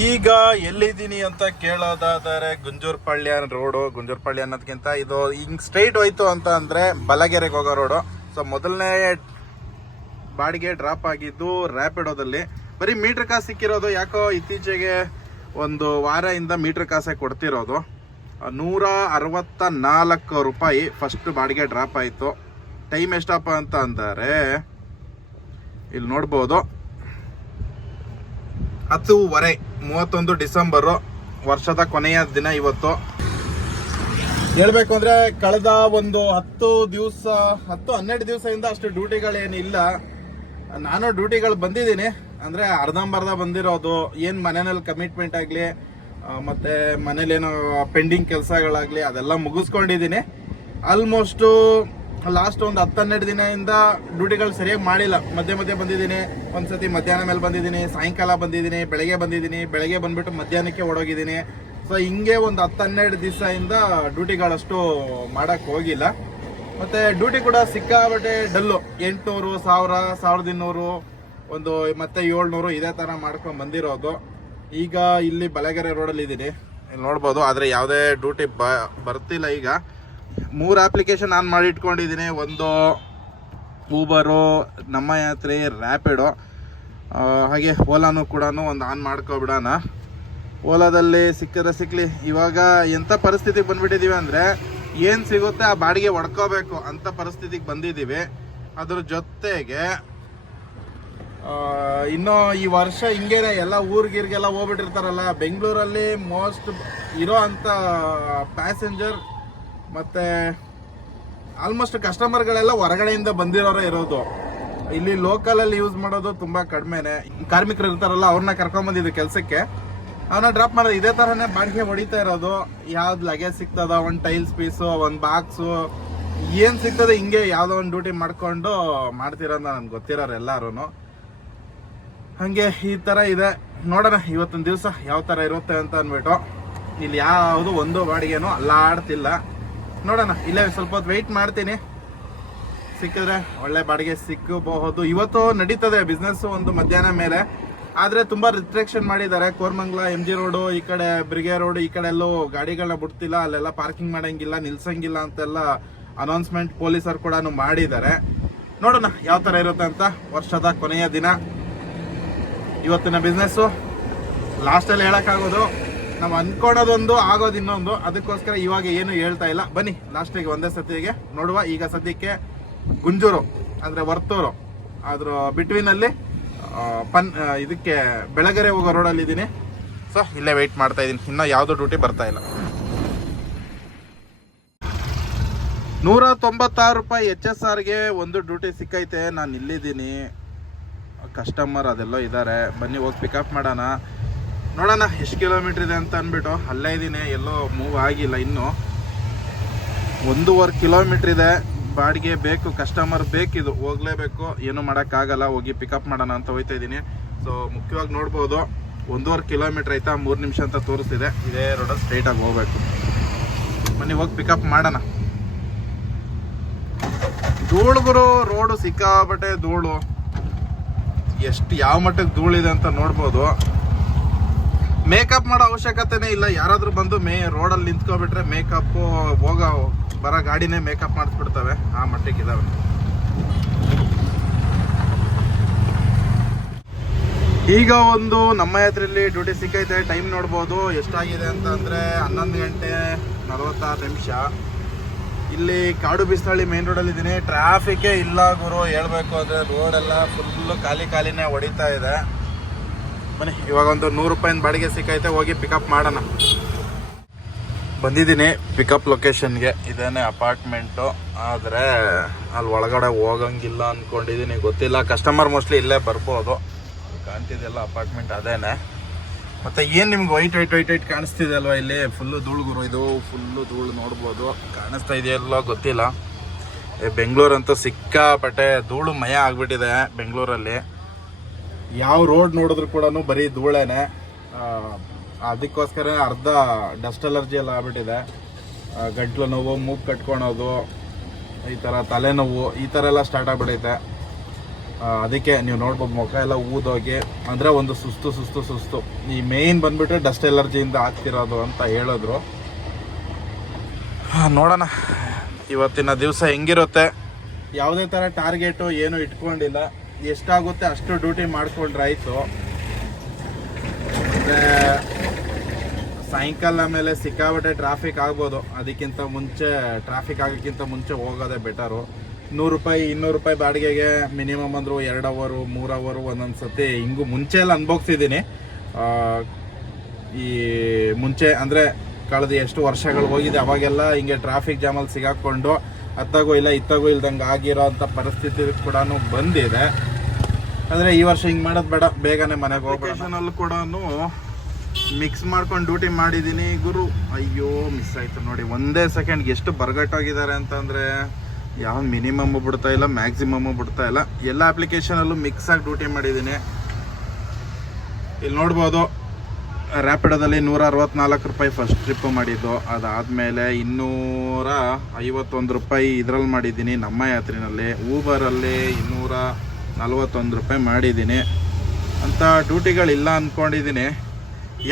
ಈಗ ಎಲ್ಲಿದ್ದೀನಿ ಅಂತ ಕೇಳೋದಾದರೆ ಗುಂಜೂರ್ಪಳ್ಳಿ ರೋಡು. ಗುಂಜೂರ್ಪಳ್ಳಿ ಅನ್ನೋದಕ್ಕಿಂತ ಇದು ಹಿಂಗ್ ಸ್ಟ್ರೈಟ್ ಹೋಯ್ತು ಅಂತ ಅಂದ್ರೆ ಬಲಗೆರೆಗೆ ಹೋಗೋ ರೋಡು. ಸೊ ಮೊದಲನೇ ಬಾಡಿಗೆ ಡ್ರಾಪ್ ಆಗಿದ್ದು ರ್ಯಾಪಿಡೋದಲ್ಲಿ. ಬರೀ ಮೀಟರ್ ಕಾಸು ಸಿಕ್ಕಿರೋದು. ಯಾಕೋ ಇತ್ತೀಚೆಗೆ ಒಂದು ವಾರದಿಂದ ಮೀಟರ್ ಕಾಸೇ ಕೊಡ್ತಿರೋದು. 164 ರೂಪಾಯಿ ಫಸ್ಟ್ ಬಾಡಿಗೆ ಡ್ರಾಪ್ ಆಯಿತು. ಟೈಮ್ ಎಷ್ಟಪ್ಪ ಅಂತ ಅಂದರೆ ಇಲ್ಲಿ ನೋಡ್ಬೋದು, 10:15, 31 ಡಿಸೆಂಬರು, ವರ್ಷದ ಕೊನೆಯ ದಿನ ಇವತ್ತು. ಹೇಳ್ಬೇಕು ಅಂದ್ರೆ ಕಳೆದ ಒಂದು 10-12 ದಿವಸದಿಂದ ಅಷ್ಟು ಡ್ಯೂಟಿಗಳೇನಿಲ್ಲ. ನಾನು ಡ್ಯೂಟಿಗಳು ಬಂದಿದ್ದೀನಿ ಅಂದ್ರೆ ಅರ್ಧಂಬರ್ಧ ಬಂದಿರೋದು. ಏನು ಮನೆಯಲ್ಲಿ ಕಮಿಟ್ಮೆಂಟ್ ಆಗಲಿ ಮತ್ತೆ ಮನೇಲೇನೋ ಪೆಂಡಿಂಗ್ ಕೆಲಸಗಳಾಗಲಿ ಅದೆಲ್ಲ ಮುಗಿಸ್ಕೊಂಡಿದ್ದೀನಿ. ಆಲ್ಮೋಸ್ಟು ಲಾಸ್ಟ್ ಒಂದು 10-12 ದಿನದಿಂದ ಡ್ಯೂಟಿಗಳು ಸರಿಯಾಗಿ ಮಾಡಿಲ್ಲ. ಮಧ್ಯೆ ಮಧ್ಯೆ ಬಂದಿದ್ದೀನಿ. ಒಂದ್ಸತಿ ಮಧ್ಯಾಹ್ನ ಮೇಲೆ ಬಂದಿದ್ದೀನಿ, ಸಾಯಂಕಾಲ ಬಂದಿದ್ದೀನಿ, ಬೆಳಗ್ಗೆ ಬಂದ್ಬಿಟ್ಟು ಮಧ್ಯಾಹ್ನಕ್ಕೆ ಓಡೋಗಿದ್ದೀನಿ. ಸೊ ಹಿಂಗೆ ಒಂದು 10-12 ದಿವಸದಿಂದ ಡ್ಯೂಟಿಗಳಷ್ಟು ಮಾಡಕ್ಕೆ ಹೋಗಿಲ್ಲ. ಮತ್ತೆ ಡ್ಯೂಟಿ ಕೂಡ ಸಿಕ್ಕಾಬಟ್ಟೆ ಡಲ್ಲು. 800, 1000, 1200, ಒಂದು ಮತ್ತೆ 700 ಇದೇ ಥರ ಮಾಡ್ಕೊಂಡು ಬಂದಿರೋದು. ಈಗ ಇಲ್ಲಿ ಬಲಗೆರೆ ರೋಡಲ್ಲಿ ಇದ್ದೀನಿ, ಇಲ್ಲಿ ನೋಡ್ಬೋದು. ಆದರೆ ಯಾವುದೇ ಡ್ಯೂಟಿ ಬರ್ತಿಲ್ಲ. ಈಗ 3 ಅಪ್ಲಿಕೇಶನ್ ಆನ್ ಮಾಡಿ ಇಟ್ಕೊಂಡಿದ್ದೀನಿ. ಒಂದು ಊಬರು, ನಮ್ಮ ಯಾತ್ರೆ, ರ್ಯಾಪಿಡೋ, ಹಾಗೆ ಓಲಾನು ಕೂಡ ಒಂದು ಆನ್ ಮಾಡ್ಕೊಬಿಡೋಣ. ಓಲಾದಲ್ಲಿ ಸಿಕ್ಕರೆ ಸಿಕ್ಕಲಿ. ಇವಾಗ ಎಂಥ ಪರಿಸ್ಥಿತಿಗೆ ಬಂದ್ಬಿಟ್ಟಿದ್ದೀವಿ ಅಂದರೆ ಏನು ಸಿಗುತ್ತೆ ಆ ಬಾಡಿಗೆ ಹೊಡ್ಕೋಬೇಕು ಅಂತ ಪರಿಸ್ಥಿತಿಗೆ ಬಂದಿದ್ದೀವಿ. ಅದ್ರ ಜೊತೆಗೆ ಇನ್ನೂ ಈ ವರ್ಷ ಹಿಂಗೇನೆ ಎಲ್ಲ ಊರಿಗಿರ್ಗೆಲ್ಲ ಹೋಗ್ಬಿಟ್ಟಿರ್ತಾರಲ್ಲ. ಬೆಂಗಳೂರಲ್ಲಿ ಮೋಸ್ಟ್ ಇರೋ ಅಂಥ ಪ್ಯಾಸೆಂಜರ್ ಮತ್ತು ಆಲ್ಮೋಸ್ಟ್ ಕಸ್ಟಮರ್ಗಳೆಲ್ಲ ಹೊರಗಡೆಯಿಂದ ಬಂದಿರೋರೇ ಇರೋದು. ಇಲ್ಲಿ ಲೋಕಲಲ್ಲಿ ಯೂಸ್ ಮಾಡೋದು ತುಂಬ ಕಡಿಮೆನೆ. ಕಾರ್ಮಿಕರು ಇರ್ತಾರಲ್ಲ ಅವ್ರನ್ನ ಕರ್ಕೊಂಬಂದಿದ್ದು ಕೆಲಸಕ್ಕೆ, ಅವನ್ನ ಡ್ರಾಪ್ ಮಾಡೋದು. ಇದೇ ಥರನೇ ಬಾಡಿಗೆ ಹೊಡಿತಾ ಇರೋದು. ಯಾವ್ದು ಲಗೇಜ್ ಸಿಗ್ತದ, ಒಂದು ಟೈಲ್ಸ್ ಪೀಸು, ಒಂದು ಬಾಕ್ಸು, ಏನು ಸಿಗ್ತದೆ ಹಿಂಗೆ ಯಾವುದೋ ಒಂದು ಡ್ಯೂಟಿ ಮಾಡ್ಕೊಂಡು ಮಾಡ್ತಿರೋದು ನನಗೆ ಗೊತ್ತಿರೋರು ಎಲ್ಲರೂ. ಹಾಗೆ ಈ ಥರ ಇದೆ. ನೋಡೋಣ ಇವತ್ತೊಂದು ದಿವಸ ಯಾವ ಥರ ಇರುತ್ತೆ ಅಂತ ಅಂದ್ಬಿಟ್ಟು. ಇಲ್ಲಿ ಯಾವುದು ಒಂದು ಬಾಡಿಗೆನೂ ಅಲ್ಲಾಡ್ತಿಲ್ಲ. ನೋಡೋಣ, ಇಲ್ಲೇ ಸ್ವಲ್ಪ ಹೊತ್ತು ವೆಯ್ಟ್ ಮಾಡ್ತೀನಿ. ಸಿಕ್ಕಿದ್ರೆ ಒಳ್ಳೆ ಬಾಡಿಗೆ ಸಿಕ್ಕಬಹುದು. ಇವತ್ತು ನಡೀತದೆ ಬಿಸ್ನೆಸ್ಸು ಒಂದು ಮಧ್ಯಾಹ್ನ ಮೇಲೆ. ಆದರೆ ತುಂಬ ರಿಸ್ಟ್ರಿಕ್ಷನ್ ಮಾಡಿದ್ದಾರೆ. ಕೋರ್ಮಂಗ್ಲ, MG ರೋಡು, ಈ ಕಡೆ ಬ್ರಿಗೇ ರೋಡ್, ಈ ಕಡೆ ಎಲ್ಲೂ ಗಾಡಿಗಳನ್ನ ಬಿಡ್ತಿಲ್ಲ. ಅಲ್ಲೆಲ್ಲ ಪಾರ್ಕಿಂಗ್ ಮಾಡಂಗಿಲ್ಲ, ನಿಲ್ಸಂಗಿಲ್ಲ ಅಂತೆಲ್ಲ ಅನೌನ್ಸ್ಮೆಂಟ್ ಪೊಲೀಸರು ಕೂಡ ಮಾಡಿದ್ದಾರೆ. ನೋಡೋಣ ಯಾವ ಥರ ಇರುತ್ತೆ ಅಂತ. ವರ್ಷದ ಕೊನೆಯ ದಿನ ಇವತ್ತಿನ ಬಿಸ್ನೆಸ್ಸು. ಲಾಸ್ಟಲ್ಲಿ ಹೇಳೋಕ್ಕಾಗೋದು, ನಾವು ಅಂದ್ಕೊಳೋದೊಂದು ಆಗೋದು ಇನ್ನೊಂದು. ಅದಕ್ಕೋಸ್ಕರ ಇವಾಗ ಏನು ಹೇಳ್ತಾ ಇಲ್ಲ. ಬನ್ನಿ ಲಾಸ್ಟಿಗೆ ಒಂದೇ ಸತಿಗೆ ನೋಡುವ. ಈಗ ಸದ್ಯಕ್ಕೆ ಗುಂಜೂರು ಅಂದರೆ ವರ್ತೂರು ಅದ್ರ ಬಿಟ್ವೀನಲ್ಲಿ ಇದಕ್ಕೆ ಬೆಳಗೆರೆ ಹೋಗೋ ರೋಡಲ್ಲಿ ಇದ್ದೀನಿ. ಸೊ ಇಲ್ಲೇ ವೆಯ್ಟ್ ಮಾಡ್ತಾ ಇದ್ದೀನಿ. ಇನ್ನೂ ಯಾವುದೋ ಡ್ಯೂಟಿ ಬರ್ತಾ ಇಲ್ಲ. 196 ರೂಪಾಯಿ HSRಗೆ ಒಂದು ಡ್ಯೂಟಿ ಸಿಕ್ಕೈತೆ. ನಾನು ಇಲ್ಲಿದ್ದೀನಿ, ಕಸ್ಟಮರ್ ಅದೆಲ್ಲೋ ಇದ್ದಾರೆ. ಬನ್ನಿ ಹೋಗಿ ಪಿಕಪ್ ಮಾಡೋಣ. ನೋಡೋಣ ಎಷ್ಟು ಕಿಲೋಮೀಟ್ರ್ ಇದೆ ಅಂತ ಅಂದ್ಬಿಟ್ಟು. ಅಲ್ಲೇ ಇದ್ದೀನಿ, ಎಲ್ಲೋ ಮೂವ್ ಆಗಿಲ್ಲ ಇನ್ನೂ. 1.5 ಕಿಲೋಮೀಟ್ರ್ ಇದೆ. ಬಾಡಿಗೆ ಬೇಕು, ಕಸ್ಟಮರ್ ಬೇಕಿದು, ಹೋಗ್ಲೇಬೇಕು, ಏನು ಮಾಡೋಕ್ಕಾಗಲ್ಲ. ಹೋಗಿ ಪಿಕಪ್ ಮಾಡೋಣ ಅಂತ ಹೋಗ್ತಾ ಇದ್ದೀನಿ. ಸೊ ಮುಖ್ಯವಾಗಿ ನೋಡ್ಬೋದು 1.5 ಕಿಲೋಮೀಟ್ರ್ ಆಯ್ತಾ, 3 ನಿಮಿಷ ಅಂತ ತೋರಿಸ್ತಿದೆ. ಇದೇ ರೋಡ ಸ್ಟ್ರೈಟಾಗಿ ಹೋಗ್ಬೇಕು. ಬನ್ನಿ ಹೋಗಿ ಪಿಕಪ್ ಮಾಡೋಣ. ಧೂಳುಗುರು ರೋಡು ಸಿಕ್ಕಾಬಟ್ಟೆ ಧೂಳು. ಎಷ್ಟು ಯಾವ ಮಟ್ಟಕ್ಕೆ ಧೂಳಿದೆ ಅಂತ ನೋಡ್ಬೋದು. ಮೇಕಪ್ ಮಾಡೋ ಅವಶ್ಯಕತೆನೇ ಇಲ್ಲ. ಯಾರಾದರೂ ಬಂದು ರೋಡಲ್ಲಿ ನಿಂತ್ಕೊಬಿಟ್ರೆ ಮೇಕಪ್ಪು ಬರೋ ಗಾಡಿನೇ ಮೇಕಪ್ ಮಾಡಿಸ್ಬಿಡ್ತವೆ, ಆ ಮಟ್ಟಿಗೆ ಇದಾವೆ. ಈಗ ಒಂದು ನಮ್ಮ ಯಾತ್ರೆಯಲ್ಲಿ ಡ್ಯೂಟಿ ಸಿಕ್ಕೈತೆ. ಟೈಮ್ ನೋಡ್ಬೋದು ಎಷ್ಟಾಗಿದೆ ಅಂತ ಅಂದರೆ 11 ಗಂಟೆ 46 ನಿಮಿಷ. ಇಲ್ಲಿ ಕಾಡು ಬಿಸ್ತಳ್ಳಿ ಮೇನ್ ರೋಡಲ್ಲಿ ಇದ್ದೀನಿ. ಟ್ರಾಫಿಕ್ಕೇ ಇಲ್ಲ ಗುರು. ಹೇಳ್ಬೇಕು ಅಂದರೆ ರೋಡೆಲ್ಲ ಫುಲ್ಲು ಖಾಲಿನೇ ಹೊಡಿತಾ ಇದೆ. ಬನ್ನಿ ಇವಾಗ ಒಂದು 100 ರೂಪಾಯಿನ ಬಾಡಿಗೆ ಸಿಕ್ಕೈತೆ, ಹೋಗಿ ಪಿಕಪ್ ಮಾಡೋಣ. ಬಂದಿದ್ದೀನಿ ಪಿಕಪ್ ಲೊಕೇಶನ್ಗೆ. ಇದೇನೆ ಅಪಾರ್ಟ್ಮೆಂಟು, ಆದರೆ ಅಲ್ಲಿ ಒಳಗಡೆ ಹೋಗಂಗಿಲ್ಲ ಅಂದ್ಕೊಂಡಿದ್ದೀನಿ. ಗೊತ್ತಿಲ್ಲ, ಕಸ್ಟಮರ್ ಮೋಸ್ಟ್ಲಿ ಇಲ್ಲೇ ಬರ್ಬೋದು. ಕಾಣ್ತಿದೆಯಲ್ಲ ಅಪಾರ್ಟ್ಮೆಂಟ್ ಅದೇನೆ. ಮತ್ತು ಏನು ನಿಮ್ಗೆ ವೈಟ್ ಕಾಣಿಸ್ತಿದೆ ಅಲ್ವಾ, ಇಲ್ಲಿ ಫುಲ್ಲು ಧೂಳುಗುರು. ಇದು ಫುಲ್ಲು ಧೂಳು ನೋಡ್ಬೋದು. ಕಾಣಿಸ್ತಾ ಇದೆಯಲ್ಲ ಗೊತ್ತಿಲ್ಲ. ಬೆಂಗಳೂರಂತೂ ಸಿಕ್ಕಾಪಟ್ಟೆ ಧೂಳು ಮಯ ಆಗಿಬಿಟ್ಟಿದೆ ಬೆಂಗಳೂರಲ್ಲಿ. ಯಾವ ರೋಡ್ ನೋಡಿದ್ರು ಕೂಡ ಬರೀ ಧೂಳೇನೆ. ಅದಕ್ಕೋಸ್ಕರ ಅರ್ಧ ಡಸ್ಟ್ ಅಲರ್ಜಿ ಎಲ್ಲ ಆಗ್ಬಿಟ್ಟಿದೆ. ಗಂಟ್ಲು ನೋವು, ಮೂಗು ಕಟ್ಕೊಳೋದು, ಈ ಥರ ತಲೆನೋವು, ಈ ಥರ ಎಲ್ಲ ಸ್ಟಾರ್ಟ್ ಆಗಿಬಿಟ್ಟೈತೆ. ಅದಕ್ಕೆ ನೀವು ನೋಡ್ಬೋದು ಮುಖ ಎಲ್ಲ ಊದೋಗಿ, ಅಂದರೆ ಒಂದು ಸುಸ್ತು ಈ ಮೇಯ್ನ್ ಬಂದ್ಬಿಟ್ರೆ ಡಸ್ಟ್ ಎಲರ್ಜಿಯಿಂದ ಆಗ್ತಿರೋದು ಅಂತ ಹೇಳಿದ್ರು. ನೋಡೋಣ ಇವತ್ತಿನ ದಿವಸ ಹೆಂಗಿರುತ್ತೆ. ಯಾವುದೇ ಥರ ಟಾರ್ಗೆಟು ಏನು ಇಟ್ಕೊಂಡಿಲ್ಲ, ಎಷ್ಟಾಗುತ್ತೆ ಅಷ್ಟು ಡ್ಯೂಟಿ ಮಾಡ್ಕೊಂಡ್ರಾಯ್ತು. ಮತ್ತು ಸಾಯಂಕಾಲ ಮೇಲೆ ಸಿಕ್ಕಾಬಟ್ಟೆ ಟ್ರಾಫಿಕ್ ಆಗ್ಬೋದು, ಅದಕ್ಕಿಂತ ಮುಂಚೆ ಟ್ರಾಫಿಕ್ ಆಗೋಕ್ಕಿಂತ ಮುಂಚೆ ಹೋಗೋದೇ ಬೆಟರು. 100 ರೂಪಾಯಿ 200 ರೂಪಾಯಿ ಬಾಡಿಗೆಗೆ ಮಿನಿಮಮ್ ಅಂದರು 2 ಅವರು 3 ಅವರು ಒಂದೊಂದು ಸತಿ ಹಿಂಗೂ ಮುಂಚೆ ಎಲ್ಲ ಅನ್ಭೋಗ್ಸಿದ್ದೀನಿ. ಈ ಮುಂಚೆ ಅಂದರೆ ಕಳೆದ ಎಷ್ಟು ವರ್ಷಗಳು ಹೋಗಿದೆ ಅವಾಗೆಲ್ಲ ಹಿಂಗೆ ಟ್ರಾಫಿಕ್ ಜಾಮಲ್ಲಿ ಸಿಗಾಕೊಂಡು ಅತ್ತಾಗೂ ಇಲ್ಲ ಇತ್ತಾಗೂ ಇಲ್ದಂಗೆ ಆಗಿರೋ ಅಂಥ ಪರಿಸ್ಥಿತಿ ಕೂಡ ಬಂದಿದೆ. ಆದರೆ ಈ ವರ್ಷ ಹಿಂಗೆ ಮಾಡೋದು ಬೇಡ, ಬೇಗನೆ ಮನೆಗೆ ಹೋಗ್ಬೇಕಲ್ಲಿ ಕೂಡ ಮಿಕ್ಸ್ ಮಾಡ್ಕೊಂಡು ಡ್ಯೂಟಿ ಮಾಡಿದ್ದೀನಿ ಗುರು. ಅಯ್ಯೋ ಮಿಸ್ ಆಯಿತು ನೋಡಿ, ಒಂದೇ ಸೆಕೆಂಡ್ಗೆ ಎಷ್ಟು ಬರ್ಗಟ್ಟೋಗಿದ್ದಾರೆ ಅಂತಂದರೆ ಯಾವ ಮಿನಿಮಮ್ಮು ಬಿಡ್ತಾ ಇಲ್ಲ, ಮ್ಯಾಕ್ಸಿಮಮ್ಮು ಬಿಡ್ತಾ ಇಲ್ಲ. ಎಲ್ಲ ಅಪ್ಲಿಕೇಶನಲ್ಲೂ ಮಿಕ್ಸ್ ಆಗಿ ಡ್ಯೂಟಿ ಮಾಡಿದ್ದೀನಿ. ಇಲ್ಲಿ ನೋಡ್ಬೋದು ರ್ಯಾಪಿಡೋದಲ್ಲಿ 164 ರೂಪಾಯಿ ಫಸ್ಟ್ ಟ್ರಿಪ್ಪು ಮಾಡಿದ್ದು. ಅದಾದಮೇಲೆ 251 ರೂಪಾಯಿ ಇದರಲ್ಲಿ ಮಾಡಿದ್ದೀನಿ ನಮ್ಮ ಯಾತ್ರಿನಲ್ಲಿ. ಊಬರಲ್ಲಿ 241 ರೂಪಾಯಿ ಮಾಡಿದ್ದೀನಿ. ಅಂಥ ಡ್ಯೂಟಿಗಳಿಲ್ಲ ಅಂದ್ಕೊಂಡಿದ್ದೀನಿ.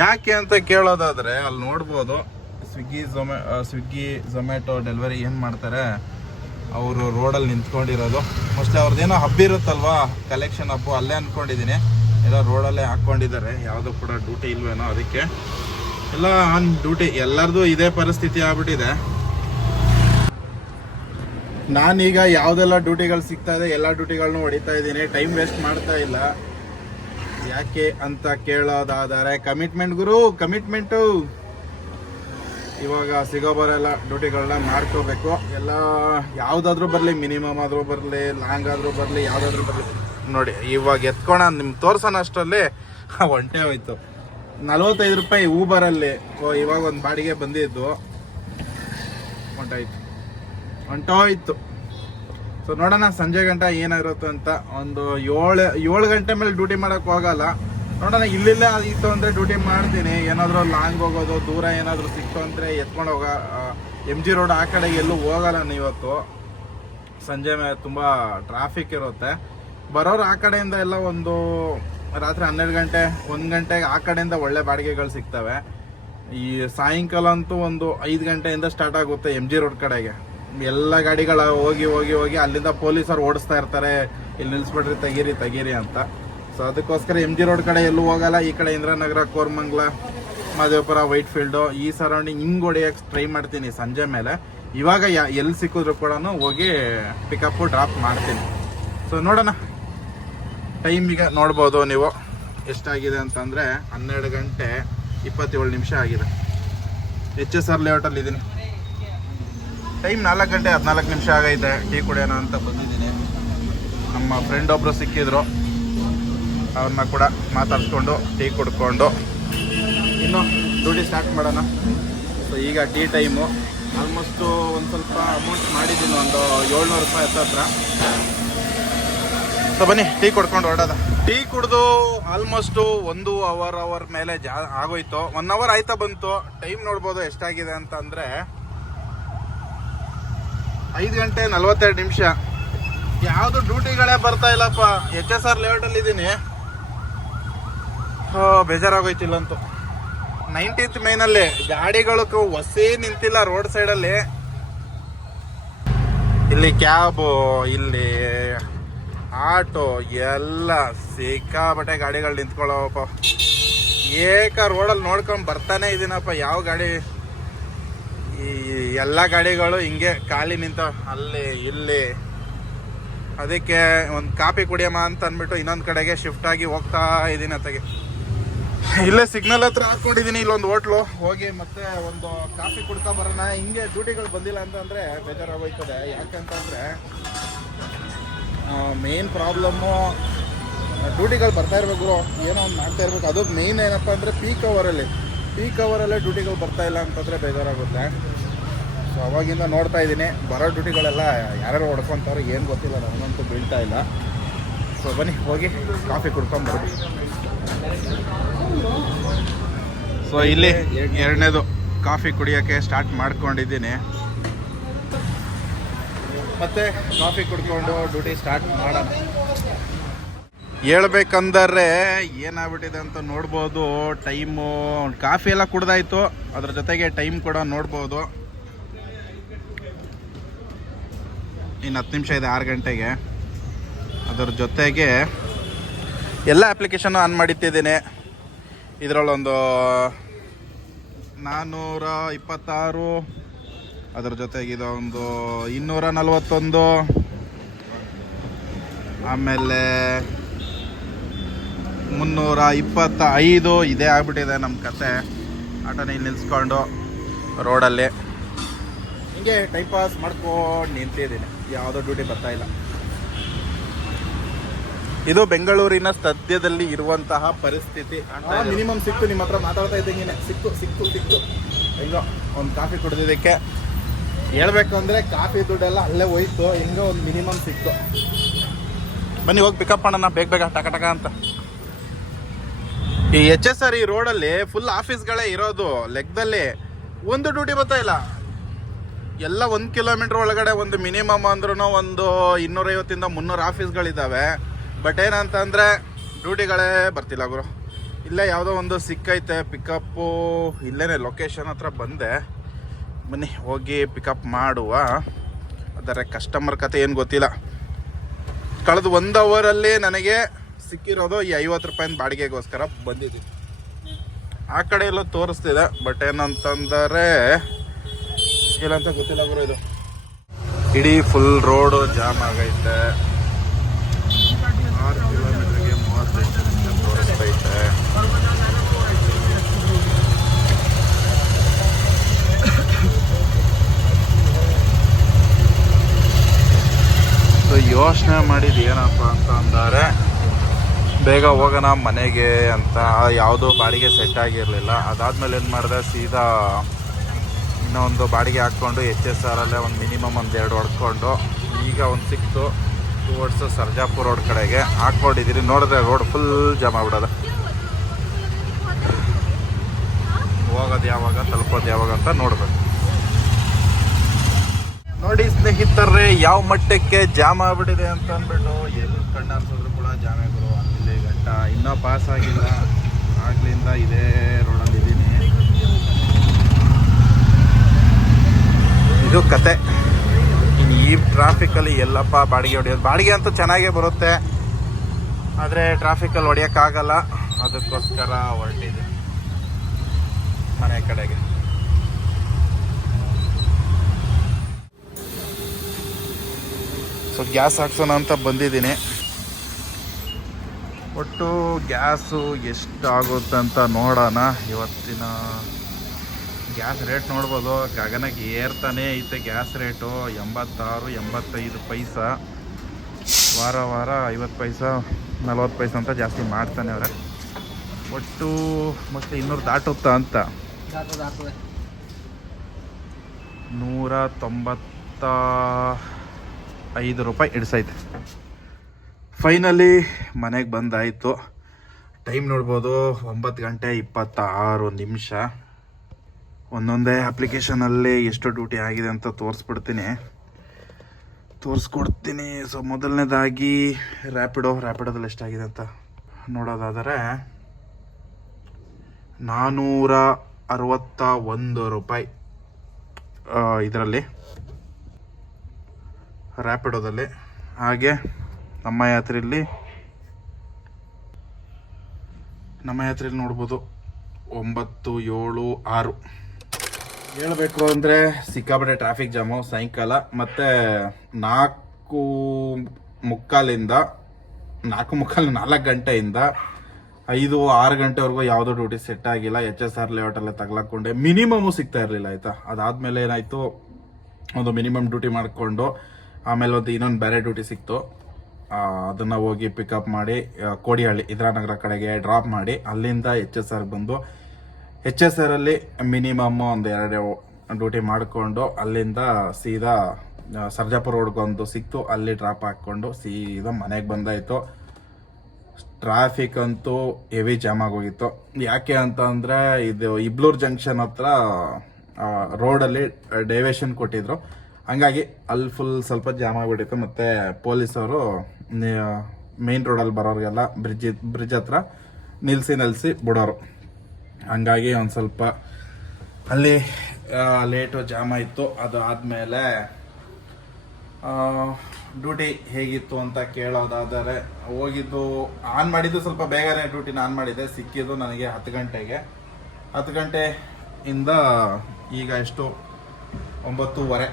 ಯಾಕೆ ಅಂತ ಕೇಳೋದಾದರೆ ಅಲ್ಲಿ ನೋಡ್ಬೋದು ಸ್ವಿಗ್ಗಿ ಝೊಮ್ಯಾಟೊ ಡೆಲಿವರಿ ಏನು ಮಾಡ್ತಾರೆ, ಅವರು ರೋಡಲ್ಲಿ ನಿಂತ್ಕೊಂಡಿರೋದು. ಮೋಸ್ಟ್ಲಿ ಅವ್ರದ್ದೇನೋ ಹಬ್ಬ ಇರುತ್ತಲ್ವಾ, ಕಲೆಕ್ಷನ್ ಹಬ್ಬ, ಅಲ್ಲೇ ಅಂದ್ಕೊಂಡಿದ್ದೀನಿ. ಎಲ್ಲ ರೋಡಲ್ಲೇ ಹಾಕ್ಕೊಂಡಿದ್ದಾರೆ, ಯಾವುದೂ ಕೂಡ ಡ್ಯೂಟಿ ಇಲ್ವೇನೋ, ಅದಕ್ಕೆ ಎಲ್ಲ ಆನ್ ಡ್ಯೂಟಿ. ಎಲ್ಲರದು ಇದೇ ಪರಿಸ್ಥಿತಿ ಆಗ್ಬಿಟ್ಟಿದೆ. ನಾನೀಗ ಯಾವುದೆಲ್ಲ ಡ್ಯೂಟಿಗಳು ಸಿಗ್ತಾ ಇದೆ ಎಲ್ಲ ಡ್ಯೂಟಿಗಳನ್ನೂ ಹೊಡಿತಾ ಇದ್ದೀನಿ, ಟೈಮ್ ವೇಸ್ಟ್ ಮಾಡ್ತಾ ಇಲ್ಲ. ಯಾಕೆ ಅಂತ ಕೇಳೋದಾದರೆ ಕಮಿಟ್ಮೆಂಟ್ ಗುರು, ಕಮಿಟ್ಮೆಂಟು. ಇವಾಗ ಸಿಗೋ ಬರೋಲ್ಲ ಡ್ಯೂಟಿಗಳನ್ನ ಮಾಡ್ಕೋಬೇಕು. ಎಲ್ಲ ಯಾವುದಾದ್ರೂ ಬರಲಿ, ಮಿನಿಮಮ್ ಆದರೂ ಬರಲಿ, ಲಾಂಗ್ ಆದರೂ ಬರಲಿ, ಯಾವುದಾದ್ರೂ ಬರಲಿ. ನೋಡಿ ಇವಾಗ ಎತ್ಕೋಣ ನಿಮ್ಗೆ ತೋರ್ಸೋಣ ಅಷ್ಟರಲ್ಲಿ ಒಂಟೆ ಹೋಯ್ತು. 45 ರೂಪಾಯಿ ಊಬರಲ್ಲಿ ಇವಾಗ ಒಂದು ಬಾಡಿಗೆ ಬಂದಿದ್ದು ಹೊಂಟೋಯ್ತು. ಸೊ ನೋಡೋಣ ಸಂಜೆ ಗಂಟೆ ಏನಾಗಿರುತ್ತೆ ಅಂತ. ಒಂದು 7 ಗಂಟೆ ಮೇಲೆ ಡ್ಯೂಟಿ ಮಾಡೋಕ್ಕೆ ಹೋಗಲ್ಲ. ನೋಡೋಣ ಇಲ್ಲಿಲ್ಲೇ ಇತ್ತು ಅಂದರೆ ಡ್ಯೂಟಿ ಮಾಡ್ತೀನಿ. ಏನಾದರೂ ಲಾಂಗ್ ಹೋಗೋದು, ದೂರ ಏನಾದರೂ ಸಿಕ್ತು ಅಂದರೆ ಎತ್ಕೊಂಡು MG ರೋಡ್ ಆ ಕಡೆಗೆ ಎಲ್ಲೂ ಹೋಗಲ್ಲ. ಇವತ್ತು ಸಂಜೆ ಮೇಲೆ ತುಂಬ ಟ್ರಾಫಿಕ್ ಇರುತ್ತೆ. ಬರೋರು ಆ ಕಡೆಯಿಂದ ಎಲ್ಲ ಒಂದು ರಾತ್ರಿ 12 ಗಂಟೆ 1 ಗಂಟೆಗೆ ಆ ಕಡೆಯಿಂದ ಒಳ್ಳೆ ಬಾಡಿಗೆಗಳು ಸಿಗ್ತವೆ. ಈ ಸಾಯಂಕಾಲ ಅಂತೂ ಒಂದು 5 ಗಂಟೆಯಿಂದ ಸ್ಟಾರ್ಟ್ ಆಗುತ್ತೆ MG ರೋಡ್ ಕಡೆಗೆ. ಎಲ್ಲ ಗಾಡಿಗಳು ಹೋಗಿ ಹೋಗಿ ಹೋಗಿ ಅಲ್ಲಿಂದ ಪೊಲೀಸರು ಓಡಿಸ್ತಾ ಇರ್ತಾರೆ, ಇಲ್ಲಿ ನಿಲ್ಲಿಸ್ಬಿಡ್ರಿ ತೆಗೀರಿ ಅಂತ. ಸೊ ಅದಕ್ಕೋಸ್ಕರ MG ರೋಡ್ ಕಡೆ ಎಲ್ಲೂ ಹೋಗಲ್ಲ. ಈ ಕಡೆ ಇಂದ್ರಾನಗರ, ಕೋರ್ಮಂಗ್ಲ, ಮಾದೇವಪುರ, ವೈಟ್ ಫೀಲ್ಡು ಈ ಸರೌಂಡಿಂಗ್ ಹಿಂಗೆ ಹೊಡೆಯೋಕ್ಕೆ ಟ್ರೈ ಮಾಡ್ತೀನಿ ಸಂಜೆ ಮೇಲೆ. ಇವಾಗ ಎಲ್ಲಿ ಸಿಕ್ಕಿದ್ರು ಕೂಡ ಹೋಗಿ ಪಿಕಪ್ಪು ಡ್ರಾಪ್ ಮಾಡ್ತೀನಿ. ಸೊ ನೋಡೋಣ. ಟೈಮಿಗೆ ನೋಡ್ಬೋದು ನೀವು ಎಷ್ಟಾಗಿದೆ ಅಂತಂದರೆ 12 ಗಂಟೆ 27 ನಿಮಿಷ ಆಗಿದೆ. HSR ಲೇಔಟಲ್ಲಿ ಇದ್ದೀನಿ. ಟೈಮ್ 4 ಗಂಟೆ 14 ನಿಮಿಷ ಆಗೈತೆ. ಟೀ ಕುಡಿಯೋಣ ಅಂತ ಬಂದಿದ್ದೀನಿ. ನಮ್ಮ ಫ್ರೆಂಡ್ ಒಬ್ಬರು ಸಿಕ್ಕಿದ್ರು, ಅವ್ರನ್ನ ಕೂಡ ಮಾತಾಡಿಸ್ಕೊಂಡು ಟೀ ಕುಡ್ಕೊಂಡು ಇನ್ನು ಡ್ಯೂಟಿ ಸ್ಟಾರ್ಟ್ ಮಾಡೋಣ. ಸೊ ಈಗ ಟೀ ಟೈಮು. ಆಲ್ಮೋಸ್ಟು ಒಂದು ಸ್ವಲ್ಪ ಅಮೌಂಟ್ ಮಾಡಿದ್ದೀನಿ, ಒಂದು 700 ರೂಪಾಯಿ ಹತ್ರ. ಸೊ ಬನ್ನಿ ಟೀ ಕುಡ್ಕೊಂಡು ಹೊರಡೋದ. ಟೀ ಕುಡಿದು ಆಲ್ಮೋಸ್ಟು 1 ಅವರ್ ಮೇಲೆ ಆಗೋಯ್ತು. 1 ಅವರ್ ಆಯ್ತಾ ಬಂತು. ಟೈಮ್ ನೋಡ್ಬೋದು ಎಷ್ಟಾಗಿದೆ ಅಂತಂದರೆ 5 ಗಂಟೆ 42 ನಿಮಿಷ. ಯಾವುದು ಡ್ಯೂಟಿಗಳೇ ಬರ್ತಾ ಇಲ್ಲಪ್ಪ. HSR ಲೇಔಟಲ್ಲಿ ಇದ್ದೀನಿ. ಬೇಜಾರಾಗೋಯ್ತಿಲ್ಲಂತೂ. 19th ಮೈನಲ್ಲಿ ಗಾಡಿಗಳು ಹೊಸೇ ನಿಂತಿಲ್ಲ ರೋಡ್ ಸೈಡಲ್ಲಿ. ಇಲ್ಲಿ ಕ್ಯಾಬು, ಇಲ್ಲಿ ಆಟೋ ಎಲ್ಲ ಸಿಕ್ಕಾಬಟ್ಟೆ ಗಾಡಿಗಳು ನಿಂತ್ಕೊಳ್ಳೋವಪ್ಪ. ರೋಡಲ್ಲಿ ನೋಡ್ಕೊಂಡು ಬರ್ತಾನೆ ಇದ್ದೀನಪ್ಪ. ಯಾವ ಗಾಡಿ, ಈ ಎಲ್ಲ ಗಾಡಿಗಳು ಹಿಂಗೆ ಖಾಲಿ ನಿಂತ ಅಲ್ಲಿ ಇಲ್ಲಿ. ಅದಕ್ಕೆ ಒಂದು ಕಾಫಿ ಕುಡಿಯಮ್ಮ ಅಂತ ಅಂದ್ಬಿಟ್ಟು ಇನ್ನೊಂದು ಕಡೆಗೆ ಶಿಫ್ಟ್ ಆಗಿ ಹೋಗ್ತಾ ಇದ್ದೀನಿ. ಅತ್ತಗೆ ಇಲ್ಲೇ ಸಿಗ್ನಲ್ ಹತ್ರ ಹಾಕ್ಕೊಂಡಿದ್ದೀನಿ. ಇಲ್ಲೊಂದು ಹೋಟ್ಲು, ಹೋಗಿ ಮತ್ತೆ ಒಂದು ಕಾಫಿ ಕುಡ್ಕೊ ಬರೋಣ. ಹಿಂಗೆ ಡ್ಯೂಟಿಗಳು ಬಂದಿಲ್ಲ ಅಂತಂದರೆ ಬೇಜಾರಾಗೋಯ್ತದೆ. ಯಾಕಂತಂದರೆ ಮೇನ್ ಪ್ರಾಬ್ಲಮ್ಮು ಡ್ಯೂಟಿಗಳು ಬರ್ತಾ ಇರಬೇಕು, ಏನೋ ಒಂದು ಮಾಡ್ತಾ ಇರಬೇಕು. ಅದು ಮೇನ್ ಏನಪ್ಪ ಅಂದರೆ ಪೀಕ್ ಅವರಲ್ಲೇ ಡ್ಯೂಟಿಗಳು ಬರ್ತಾ ಇಲ್ಲ ಅಂತಂದರೆ ಬೇಜಾರಾಗುತ್ತೆ. ಸೊ ಅವಾಗಿಂದ ನೋಡ್ತಾ ಇದ್ದೀನಿ. ಬರೋ ಡ್ಯೂಟಿಗಳೆಲ್ಲ ಯಾರ್ಯಾರು ಹೊಡ್ಕೊತಾರೆ ಏನು ಗೊತ್ತಿಲ್ಲ, ನನಗಂತೂ ಬೀಳ್ತಾ ಇಲ್ಲ. ಸೊ ಬನ್ನಿ ಹೋಗಿ ಕಾಫಿ ಕುಡ್ಕೊಂಬರ್ತೀವಿ. ಸೊ ಇಲ್ಲಿ 2ನೇದು ಕಾಫಿ ಕುಡಿಯೋಕ್ಕೆ ಸ್ಟಾರ್ಟ್ ಮಾಡ್ಕೊಂಡಿದ್ದೀನಿ. ಮತ್ತೆ ಕಾಫಿ ಕುಡ್ಕೊಂಡು ಡ್ಯೂಟಿ ಸ್ಟಾರ್ಟ್ ಮಾಡೋಣ. ಹೇಳ್ಬೇಕಂದರೆ ಏನಾಗ್ಬಿಟ್ಟಿದೆ ಅಂತ ನೋಡ್ಬೋದು. ಟೈಮು ಕಾಫಿ ಎಲ್ಲ ಕುಡ್ದಾಯ್ತು, ಅದ್ರ ಜೊತೆಗೆ ಟೈಮ್ ಕೂಡ ನೋಡ್ಬೋದು. ಇನ್ನು 10 ನಿಮಿಷ ಇದೆ 6 ಗಂಟೆಗೆ. ಅದರ ಜೊತೆಗೆ ಎಲ್ಲ ಅಪ್ಲಿಕೇಶನ್ ಆನ್ ಮಾಡಿಟ್ಟಿದ್ದೀನಿ. ಇದರಲ್ಲೊಂದು 426, ಅದರ ಜೊತೆಗೆ ಇದೊಂದು 241, ಆಮೇಲೆ 325 ಇದೇ ಆಗ್ಬಿಟ್ಟಿದೆ ನಮ್ಮ ಕತೆ. ಆಟೋನ ಇಲ್ಲಿ ನಿಲ್ಲಿಸ್ಕೊಂಡು ರೋಡಲ್ಲಿ ಹಿಂಗೆ ಟೈಮ್ ಪಾಸ್ ಮಾಡ್ಕೊಂಡು ನಿಂತಿದ್ದೀನಿ. ಯಾವುದೋ ಡ್ಯೂಟಿ ಬರ್ತಾ ಇಲ್ಲ. ಇದು ಬೆಂಗಳೂರಿನ ಸದ್ಯದಲ್ಲಿ ಇರುವಂತಹ ಪರಿಸ್ಥಿತಿ. ಮಿನಿಮಮ್ ಸಿಕ್ತು, ನಿಮ್ಮ ಹತ್ರ ಮಾತಾಡ್ತಾ ಇದ್ದಂಗೆ ಸಿಕ್ತು ಹೆಂಗೋ ಒಂದು ಕಾಫಿ ಕುಡಿದಿದ್ದಕ್ಕೆ. ಹೇಳ್ಬೇಕು ಅಂದರೆ ಕಾಫಿ ದುಡ್ಡೆಲ್ಲ ಅಲ್ಲೇ ಹೋಯ್ತು. ಹೆಂಗೋ ಒಂದು ಮಿನಿಮಮ್ ಸಿಕ್ತು. ಬನ್ನಿ ಹೋಗಿ ಪಿಕಪ್ ಮಾಡೋಣ ಬೇಗ ಟಕ ಅಂತ. ಈ HSR ಈ ರೋಡಲ್ಲಿ ಫುಲ್ ಆಫೀಸ್ಗಳೇ ಇರೋದು. ಲೆಕ್ಕದಲ್ಲಿ ಒಂದು ಡ್ಯೂಟಿ ಬರ್ತಾ ಇಲ್ಲ. ಎಲ್ಲ 1 ಕಿಲೋಮೀಟ್ರ್ ಒಳಗಡೆ ಒಂದು ಮಿನಿಮಮ್ ಅಂದ್ರೂ ಒಂದು 250ಇಂದ 300 ಆಫೀಸ್ಗಳಿದ್ದಾವೆ. ಬಟ್ ಏನಂತಂದರೆ ಡ್ಯೂಟಿಗಳೇ ಬರ್ತಿಲ್ಲ ಗುರು. ಇಲ್ಲೇ ಯಾವುದೋ ಒಂದು ಸಿಕ್ಕೈತೆ ಪಿಕಪ್ಪು. ಇಲ್ಲೇ ಲೊಕೇಶನ್ ಹತ್ರ ಬಂದೆ. ಬನ್ನಿ ಹೋಗಿ ಪಿಕಪ್ ಮಾಡುವ. ಆದರೆ ಕಸ್ಟಮರ್ ಕತೆ ಏನು ಗೊತ್ತಿಲ್ಲ. ಕಳೆದ 1 ಅವರಲ್ಲಿ ನನಗೆ ಸಿಕ್ಕಿರೋದು ಈ 50 ರೂಪಾಯಿನ ಬಾಡಿಗೆಗೋಸ್ಕರ ಬಂದಿದ್ದೀನಿ. ಆ ಕಡೆ ಎಲ್ಲ ತೋರಿಸ್ತಿದೆ, ಬಟ್ ಏನಂತಂದರೆ ಏನಂತ ಗೊತ್ತಿಲ್ಲ ಗುರು. ಇದು ಇಡೀ ಫುಲ್ ರೋಡು ಜಾಮ್ ಆಗೈತೆ. 6 ಕಿಲೋಮೀಟ್ರಿಗೆ 38 ನಿಮಿಷ ತೋರಿಸ್ತೈತೆ. ಯೋಚನೆ ಮಾಡಿದ್ದು ಏನಪ್ಪ ಅಂತ ಅಂದರೆ ಬೇಗ ಹೋಗೋಣ ಮನೆಗೆ ಅಂತ. ಯಾವುದೋ ಬಾಡಿಗೆ ಸೆಟ್ ಆಗಿರಲಿಲ್ಲ. ಅದಾದಮೇಲೆ ಏನು ಮಾಡಿದೆ, ಸೀದಾ ಇನ್ನೊಂದು ಬಾಡಿಗೆ ಹಾಕ್ಕೊಂಡು HSR ಅಲ್ಲೇ ಒಂದು ಮಿನಿಮಮ್ 2 ಹೊಡ್ಕೊಂಡು ಈಗ ಒಂದು ಸಿಕ್ತು ಟುವರ್ಡ್ಸ್ ಸರ್ಜಾಪುರ ರೋಡ್ ಕಡೆಗೆ ಹಾಕ್ಕೊಂಡಿದ್ದೀರಿ. ನೋಡಿದ್ರೆ ರೋಡ್ ಫುಲ್ ಜಾಮ್ ಆಗ್ಬಿಡೋದು. ಹೋಗೋದು ಯಾವಾಗ, ತಲುಪೋದು ಯಾವಾಗ ಅಂತ ನೋಡ್ಬೇಕು. ನೋಡಿ ಸ್ನೇಹಿತರೆ, ಯಾವ ಮಟ್ಟಕ್ಕೆ ಜಾಮ್ ಆಗ್ಬಿಟ್ಟಿದೆ ಅಂತ ಅಂದ್ಬಿಟ್ಟು ಎಲ್ಲಿ ಕಣ್ಣು ಅನ್ಸಿದ್ರು ಕೂಡ ಜಾಮ್ ಆಗಿರು. ಅಲ್ಲಿ ಗಂಟ ಇನ್ನೂ ಪಾಸ್ ಆಗಿಲ್ಲ. ಆಗ್ಲಿಂದ ಇದೇ ರೋಡಲ್ಲಿ ಇದ್ದೀನಿ. ಇದು ಕತೆ. ಇನ್ನು ಈ ಟ್ರಾಫಿಕಲ್ಲಿ ಎಲ್ಲಪ್ಪ ಬಾಡಿಗೆ ಹೊಡೆಯೋದು. ಬಾಡಿಗೆ ಅಂತೂ ಚೆನ್ನಾಗೇ ಬರುತ್ತೆ, ಆದರೆ ಟ್ರಾಫಿಕಲ್ಲಿ ಹೊಡೆಯೋಕ್ಕಾಗಲ್ಲ. ಅದಕ್ಕೋಸ್ಕರ ಹೊರಟಿದೆ ಮನೆ ಕಡೆಗೆ. ಸೊ ಗ್ಯಾಸ್ ಹಾಕ್ಸೋಣ ಅಂತ ಬಂದಿದ್ದೀನಿ. ಒಟ್ಟು ಗ್ಯಾಸು ಎಷ್ಟು ಆಗುತ್ತೆ ಅಂತ ನೋಡೋಣ. ಇವತ್ತಿನ ಗ್ಯಾಸ್ ರೇಟ್ ನೋಡ್ಬೋದು, ಗಗನಕ್ಕೆ ಏರ್ತಾನೆ ಐತೆ ಗ್ಯಾಸ್ ರೇಟು. 86-85 ಪೈಸಾ. ವಾರ 50 ಪೈಸಾ 40 ಪೈಸಾ ಅಂತ ಜಾಸ್ತಿ ಮಾಡ್ತಾನೆ ಅವರೇ. ಒಟ್ಟು ಮೋಸ್ಟ್ಲಿ 200 ದಾಟುತ್ತಾ ಅಂತ. 195 ರೂಪಾಯಿ ಇಡಿಸೈತೆ. ಫೈನಲಿ ಮನೆಗೆ ಬಂದಾಯಿತು. ಟೈಮ್ ನೋಡ್ಬೋದು 9 ಗಂಟೆ 26 ನಿಮಿಷ. ಒಂದೊಂದೇ ಅಪ್ಲಿಕೇಶನಲ್ಲಿ ಎಷ್ಟು ಡ್ಯೂಟಿ ಆಗಿದೆ ಅಂತ ತೋರಿಸ್ಕೊಡ್ತೀನಿ. ಸೊ ಮೊದಲನೇದಾಗಿ ರ್ಯಾಪಿಡೋದಲ್ಲಿ ಎಷ್ಟಾಗಿದೆ ಅಂತ ನೋಡೋದಾದರೆ 461 ರೂಪಾಯಿ ಇದರಲ್ಲಿ ರ್ಯಾಪಿಡೋದಲ್ಲಿ. ಹಾಗೆ ನಮ್ಮ ಯಾತ್ರೆಯಲ್ಲಿ ನೋಡ್ಬೋದು 976. ಹೇಳಬೇಕು ಅಂದರೆ ಸಿಕ್ಕಾಪಟ್ಟೆ ಟ್ರಾಫಿಕ್ ಜಾಮು ಸಾಯಂಕಾಲ. ಮತ್ತು 4 ಗಂಟೆಯಿಂದ 5-6 ಗಂಟೆವರೆಗೂ ಯಾವುದೋ ಡ್ಯೂಟಿ ಸೆಟ್ ಆಗಿಲ್ಲ. HSR ಲೇಔಟಲ್ಲೇ ತಗ್ಲಾಕೊಂಡೆ. ಮಿನಿಮಮು ಸಿಗ್ತಾ ಇರಲಿಲ್ಲ ಆಯಿತಾ. ಅದಾದಮೇಲೆ ಏನಾಯಿತು, ಒಂದು ಮಿನಿಮಮ್ ಡ್ಯೂಟಿ ಮಾಡಿಕೊಂಡು ಆಮೇಲೆ ಇನ್ನೊಂದು ಬೇರೆ ಡ್ಯೂಟಿ ಸಿಕ್ತು. ಅದನ್ನು ಹೋಗಿ ಪಿಕಪ್ ಮಾಡಿ ಕೋಡಿಹಳ್ಳಿ ಇಂದಿರಾನಗರ ಕಡೆಗೆ ಡ್ರಾಪ್ ಮಾಡಿ ಅಲ್ಲಿಂದ HSR ಬಂದು HSR ಅಲ್ಲಿ ಮಿನಿಮಮ್ 2 ಡ್ಯೂಟಿ ಮಾಡಿಕೊಂಡು ಅಲ್ಲಿಂದ ಸೀದಾ ಸರ್ಜಾಪುರ ರೋಡ್ಗೊಂದು ಸಿಕ್ತು. ಅಲ್ಲಿ ಡ್ರಾಪ್ ಹಾಕ್ಕೊಂಡು ಸೀದಾ ಮನೆಗೆ ಬಂದಾಯಿತು. ಟ್ರಾಫಿಕ್ ಅಂತೂ ಹೆವಿ ಜಾಮ್ ಆಗೋಗಿತ್ತು. ಯಾಕೆ ಅಂತ ಅಂದರೆ ಇದು ಇಬ್ಲೂರು ಜಂಕ್ಷನ್ ಹತ್ರ ರೋಡಲ್ಲಿ ಡೈವೇಶನ್ ಕೊಟ್ಟಿದ್ರು. ಹಂಗಾಗಿ ಅಲ್ಲಿ ಫುಲ್ ಸ್ವಲ್ಪ ಜಾಮ್ ಆಗಿಬಿಟ್ಟಿತ್ತು. ಮತ್ತು ಪೊಲೀಸವರು ಮೇನ್ ರೋಡಲ್ಲಿ ಬರೋರಿಗೆಲ್ಲ ಬ್ರಿಡ್ಜ್ ಹತ್ರ ನಿಲ್ಲಿಸಿ ಬಿಡೋರು. ಹಂಗಾಗಿ ಒಂದು ಸ್ವಲ್ಪ ಅಲ್ಲಿ ಲೇಟು ಜಾಮ ಇತ್ತು. ಅದು ಆದಮೇಲೆ ಡ್ಯೂಟಿ ಹೇಗಿತ್ತು ಅಂತ ಕೇಳೋದಾದರೆ, ಹೋಗಿದ್ದು ಆನ್ ಮಾಡಿದ್ದು ಸ್ವಲ್ಪ ಬೇಗನೆ ಡ್ಯೂಟಿನ ಆನ್ ಮಾಡಿದ್ದೆ. ಸಿಕ್ಕಿದ್ದು ನನಗೆ 10 ಗಂಟೆಗೆ. 10 ಗಂಟೆಯಿಂದ ಈಗ ಎಷ್ಟು 9:30,